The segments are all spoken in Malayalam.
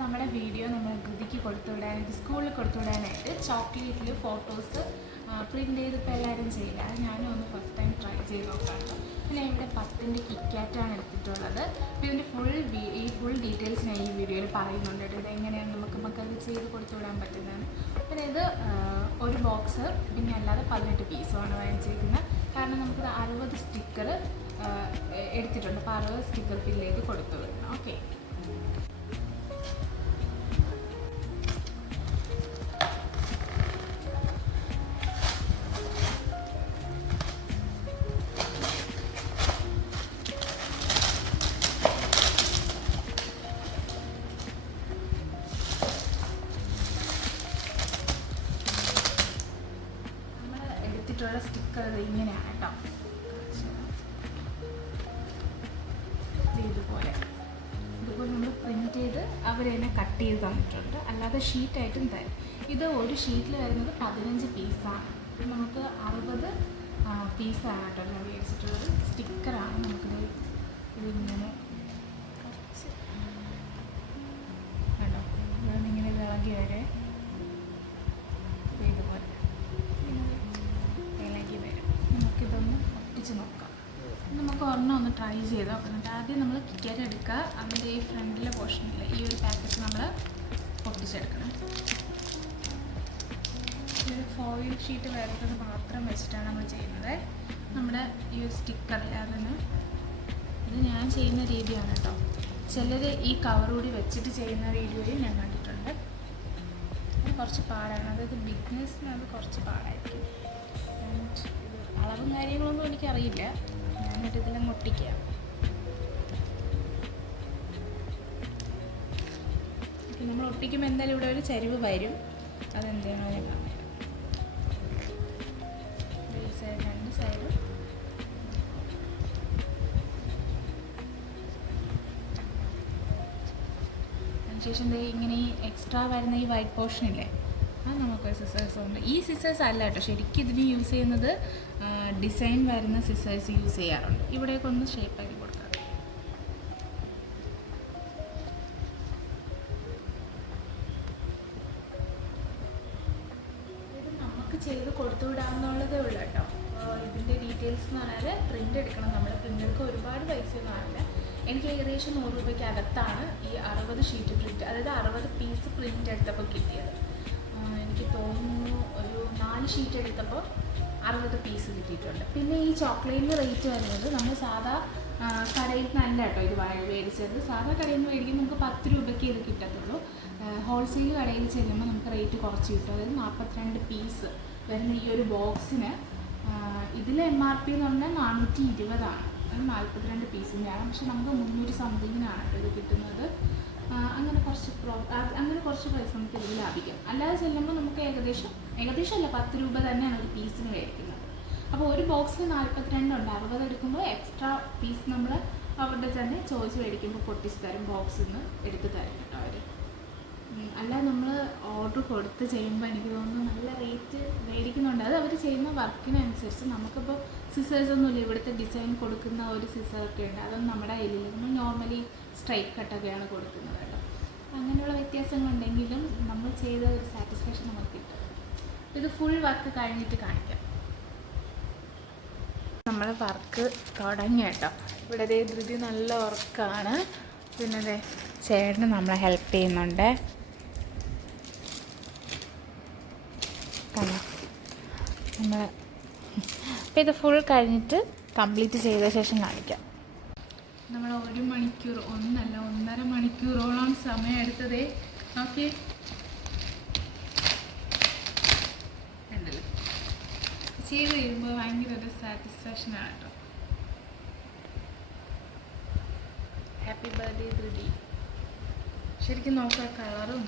നമ്മുടെ വീഡിയോ നമ്മൾ ധൃതിക്ക് കൊടുത്തുവിടാനായിട്ട് സ്കൂളിൽ കൊടുത്തുവിടാനായിട്ട് ചോക്ലേറ്റിൽ ഫോട്ടോസ് പ്രിൻ്റ് ചെയ്തിപ്പോൾ എല്ലാവരും ചെയ്യില്ല. അത് ഞാനും ഒന്ന് ഫസ്റ്റ് ടൈം ട്രൈ ചെയ്ത് നോക്കാറുണ്ട്. പിന്നെ ഇവിടെ 10ൻ്റെ കിറ്റ്കാറ്റാണ് എടുത്തിട്ടുള്ളത്. അപ്പോൾ ഇതിൻ്റെ ഫുൾ ഡീറ്റെയിൽസ് ഞാൻ ഈ വീഡിയോയിൽ പറയുന്നുണ്ട്. ഇത് എങ്ങനെയാണ് നമുക്ക് മക്കൾക്ക് ചെയ്ത് കൊടുത്തുവിടാൻ പറ്റുന്നതാണ്. പിന്നെ ഇത് ഒരു ബോക്സ്, പിന്നെ അല്ലാതെ 18 പീസുമാണ് വാങ്ങിച്ചിരിക്കുന്നത്. കാരണം നമുക്കിത് 60 സ്റ്റിക്കർ എടുത്തിട്ടുണ്ട്. അപ്പോൾ 60 സ്റ്റിക്കർ ഫില്ല് ചെയ്ത് കൊടുത്തു വിടണം. ഓക്കെ, സ്റ്റിക്കർ ഇങ്ങനെയാണ് കേട്ടോ. ഇതുപോലെ നമ്മൾ പ്രിൻ്റ് ചെയ്ത് അവർ തന്നെ കട്ട് ചെയ്ത് തന്നിട്ടുണ്ട്. അല്ലാതെ ഷീറ്റായിട്ടും തരും. ഇത് ഒരു ഷീറ്റിൽ വരുന്നത് 15 പീസാണ്. നമുക്ക് 60 പീസാണ് കേട്ടോ ഞാൻ മേടിച്ചിട്ടുള്ളത്. സ്റ്റിക്കറാണ്. നമുക്കിത് ഇതിങ്ങനെ കേട്ടോ, ഇങ്ങനെ ഇളകി വരെ ഇതുപോലെ നമുക്കിതൊന്ന് ഒട്ടിച്ച് നോക്കാം. നമുക്ക് ഒരെണ്ണം ഒന്ന് ട്രൈ ചെയ്ത് നോക്കുന്നുണ്ട്. ആദ്യം നമ്മൾ കിറ്റ്കാറ്റ് എടുക്കുക. അതിൻ്റെ ഈ ഫ്രണ്ടിലെ പോർഷനിൽ ഈ ഒരു പാക്കറ്റ് നമ്മൾ ഒട്ടിച്ചെടുക്കണം. ഒരു ഫോയിൽ ഷീറ്റ് വരുന്നത് മാത്രം വെച്ചിട്ടാണ് നമ്മൾ ചെയ്യുന്നത്. നമ്മുടെ ഈ ഒരു സ്റ്റിക്കർ അതിന് ഇത് ഞാൻ ചെയ്യുന്ന രീതിയാണ് കേട്ടോ. ചിലർ ഈ കവർ കൂടി വെച്ചിട്ട് ചെയ്യുന്ന വീഡിയോയും ഞാൻ കണ്ടിട്ടുണ്ട്. അത് കുറച്ച് പാടാണ്. അതായത് ബിഗ്നസിന് അത് കുറച്ച് പാടായിരിക്കും. അളവും കാര്യങ്ങളൊന്നും എനിക്കറിയില്ല. ഞാനൊരു ഇതിലും ഒട്ടിക്കാം. നമ്മൾ ഒട്ടിക്കുമ്പോൾ എന്തായാലും ഇവിടെ ഒരു ചരിവ് വരും. അതെന്താണോ ഞാൻ കാണാം. ഈ സൈഡ്, രണ്ട് സൈഡും അതിനുശേഷം ഇങ്ങനെ ഈ എക്സ്ട്രാ വരുന്ന ഈ വൈറ്റ് പോർഷൻ ഇല്ലേ, അത് നമുക്ക് സിസേഴ്സ് ഉണ്ട്. ഈ സിസേഴ്സ് അല്ല കേട്ടോ, ശരിക്കും ഇതിന് യൂസ് ചെയ്യുന്നത് ഡിസൈൻ വരുന്ന സിസേഴ്സ് യൂസ് ചെയ്യാറുണ്ട്. ഇവിടേക്ക് ഒന്ന് ഷേപ്പാക്കി കൊടുക്കാം. ഇത് നമുക്ക് ചെയ്ത് കൊടുത്തു വിടാമെന്നുള്ളതേ ഉള്ളൂ കേട്ടോ. ഇതിൻ്റെ ഡീറ്റെയിൽസ് എന്ന് പറഞ്ഞാൽ പ്രിൻ്റ് എടുക്കണം. നമ്മൾ പ്രിൻ്റർക്ക് ഒരുപാട് പൈസയൊന്നും ആവില്ല. എനിക്ക് ഏകദേശം 100 രൂപയ്ക്ക് അകത്താണ് ഈ 60 ഷീറ്റ് പ്രിൻ്റ്, അതായത് 60 പീസ് പ്രിൻ്റ് എടുത്തപ്പോൾ കിട്ടിയത്. എനിക്ക് തോന്നുന്നു ഒരു 4 ഷീറ്റ് എടുത്തപ്പോൾ 60 പീസ് കിട്ടിയിട്ടുണ്ട്. പിന്നെ ഈ ചോക്ലേറ്റിൻ്റെ റേറ്റ് വരുന്നത് നമ്മൾ സാധാ കടയിൽ നിന്നല്ല കേട്ടോ ഇത് മേടിച്ചത്. സാധാ കടയിൽ നിന്ന് മേടിക്കുമ്പോൾ നമുക്ക് 10 രൂപയ്ക്ക് ഇത് കിട്ടത്തുള്ളൂ. ഹോൾസെയിൽ കടയിൽ ചെല്ലുമ്പോൾ നമുക്ക് റേറ്റ് കുറച്ച് കിട്ടും. അതായത് 42 പീസ് വരുന്ന ഈ ഒരു ബോക്സിന് ഇതിൽ MRP എന്ന് പറഞ്ഞാൽ 420 അത് 42 പീസിൻ്റെയാണ്. പക്ഷെ നമുക്ക് 300 സംതിങ്ങിനാണ് കേട്ടോ ഇത് കിട്ടുന്നത്. അങ്ങനെ കുറച്ച് പൈസ നമുക്ക് ഇതിൽ ലാഭിക്കാം. അല്ലാതെ ചെല്ലുമ്പോൾ നമുക്ക് ഏകദേശം അല്ല 10 രൂപ തന്നെയാണ് ഒരു പീസിന് മേടിക്കുന്നത്. അപ്പോൾ ഒരു ബോക്സിന് 42 ഉണ്ട്. 60 എടുക്കുമ്പോൾ എക്സ്ട്രാ പീസ് നമ്മൾ അവരുടെ തന്നെ ചോദിച്ച് മേടിക്കുമ്പോൾ പൊട്ടിച്ച് തരും. ബോക്സിൽ നിന്ന് എടുത്ത് തരും കേട്ടോ അവർ. അല്ലാതെ നമ്മൾ ഓർഡർ കൊടുത്ത് ചെയ്യുമ്പോൾ എനിക്ക് തോന്നുന്നു നല്ല റേറ്റ് മേടിക്കുന്നുണ്ട്. അത് അവർ ചെയ്യുന്ന വർക്കിനനുസരിച്ച്. നമുക്കിപ്പോൾ സിസേഴ്സ് ഒന്നുമില്ല. ഇവിടുത്തെ ഡിസൈൻ കൊടുക്കുന്ന ഒരു സിസേഴ്സൊക്കെ ഉണ്ട്. അതൊന്നും നമ്മുടെ കയ്യിലില്ല. നമ്മൾ നോർമലി സ്ട്രൈറ്റ് കട്ടൊക്കെയാണ് കൊടുക്കുന്നത് കേട്ടോ. അങ്ങനെയുള്ള വ്യത്യാസങ്ങളുണ്ടെങ്കിലും നമ്മൾ ചെയ്ത ഒരു സാറ്റിസ്ഫാക്ഷൻ നമുക്ക് കിട്ടും. ഇത് ഫുൾ വർക്ക് കഴിഞ്ഞിട്ട് കാണിക്കാം. നമ്മൾ വർക്ക് തുടങ്ങി കേട്ടോ. ഇവിടെ ധൃതി നല്ല വർക്കാണ്. പിന്നെ ചേട്ടന് നമ്മളെ ഹെൽപ്പ് ചെയ്യുന്നുണ്ട്. നമ്മൾ അപ്പോൾ ഇത് ഫുൾ കഴിഞ്ഞിട്ട് കംപ്ലീറ്റ് ചെയ്ത ശേഷം കാണിക്കാം. നമ്മൾ 1 മണിക്കൂർ, 1.5 മണിക്കൂറോളം സമയം എടുത്തതേ. ഓക്കെ, ഉണ്ടല്ലോ ചെയ്ത് കഴിയുമ്പോൾ ഭയങ്കര ഒരു സാറ്റിസ്ഫാക്ഷനാണ് കേട്ടോ. ഹാപ്പി ബർത്ത്ഡേ ധൃതി. ശരിക്കും നോക്കുക, കളറും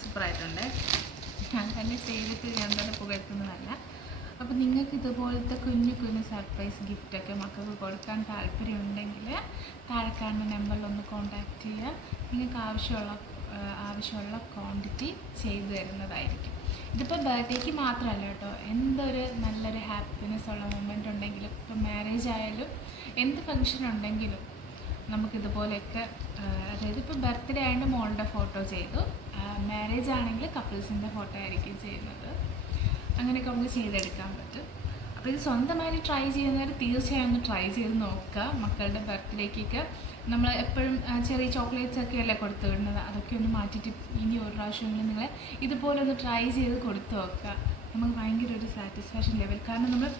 സൂപ്പറായിട്ടുണ്ട്. ഞാൻ തന്നെ ചെയ്തിട്ട് ഞാൻ തന്നെ പുകഴ്ത്തുന്നതല്ല. അപ്പോൾ നിങ്ങൾക്ക് ഇതുപോലത്തെ കുഞ്ഞു സർപ്രൈസ് ഗിഫ്റ്റൊക്കെ മക്കൾക്ക് കൊടുക്കാൻ താല്പര്യമുണ്ടെങ്കിൽ താഴെ കാണുന്ന നമ്പറിലൊന്ന് കോൺടാക്റ്റ് ചെയ്യുക. നിങ്ങൾക്ക് ആവശ്യമുള്ള ക്വാണ്ടിറ്റി ചെയ്തു തരുന്നതായിരിക്കും. ഇതിപ്പോൾ ബർത്ത്ഡേക്ക് മാത്രമല്ല കേട്ടോ, എന്തൊരു നല്ലൊരു ഹാപ്പിനെസ് ഉള്ള മൊമെൻ്റ് ഉണ്ടെങ്കിലും, ഇപ്പോൾ മാരേജ് ആയാലും എന്ത് ഫംഗ്ഷൻ ഉണ്ടെങ്കിലും നമുക്കിതുപോലെയൊക്കെ അതായത് ഇപ്പോൾ ബർത്ത്ഡേ ആയതുകൊണ്ട് മോളുടെ ഫോട്ടോ ചെയ്തു, മാരേജ് ആണെങ്കിൽ കപ്പിൾസിൻ്റെ ഫോട്ടോ ആയിരിക്കും ചെയ്യുന്നത്. അങ്ങനെയൊക്കെ നമുക്ക് ചെയ്തെടുക്കാൻ പറ്റും. അപ്പോൾ ഇത് സ്വന്തമായിട്ട് ട്രൈ ചെയ്യുന്നവർ തീർച്ചയായും ഒന്ന് ട്രൈ ചെയ്ത് നോക്കുക. മക്കളുടെ ബർത്ത്ഡേക്കൊക്കെ നമ്മൾ എപ്പോഴും ചെറിയ ചോക്ലേറ്റ്സ് ഒക്കെ അല്ലേ കൊടുത്തു വിടുന്നത്, അതൊക്കെ ഒന്ന് മാറ്റിയിട്ട് ഇനി ഒരു പ്രാവശ്യമെങ്കിലും നിങ്ങൾ ഇതുപോലെ ഒന്ന് ട്രൈ ചെയ്ത് കൊടുത്തു നോക്കുക. നമുക്ക് ഭയങ്കര ഒരു സാറ്റിസ്ഫാക്ഷൻ ലെവൽ. കാരണം നമ്മൾ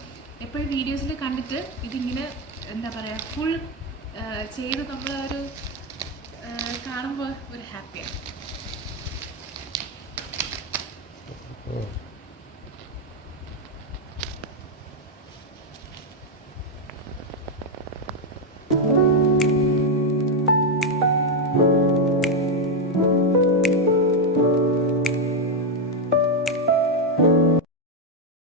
എപ്പോഴും വീഡിയോസിൽ കണ്ടിട്ട് ഇതിങ്ങനെ എന്താ പറയുക ഫുൾ ചെയ്ത് നമ്മളൊരു കാണുമ്പോൾ ഒരു ഹാപ്പിയാണ്.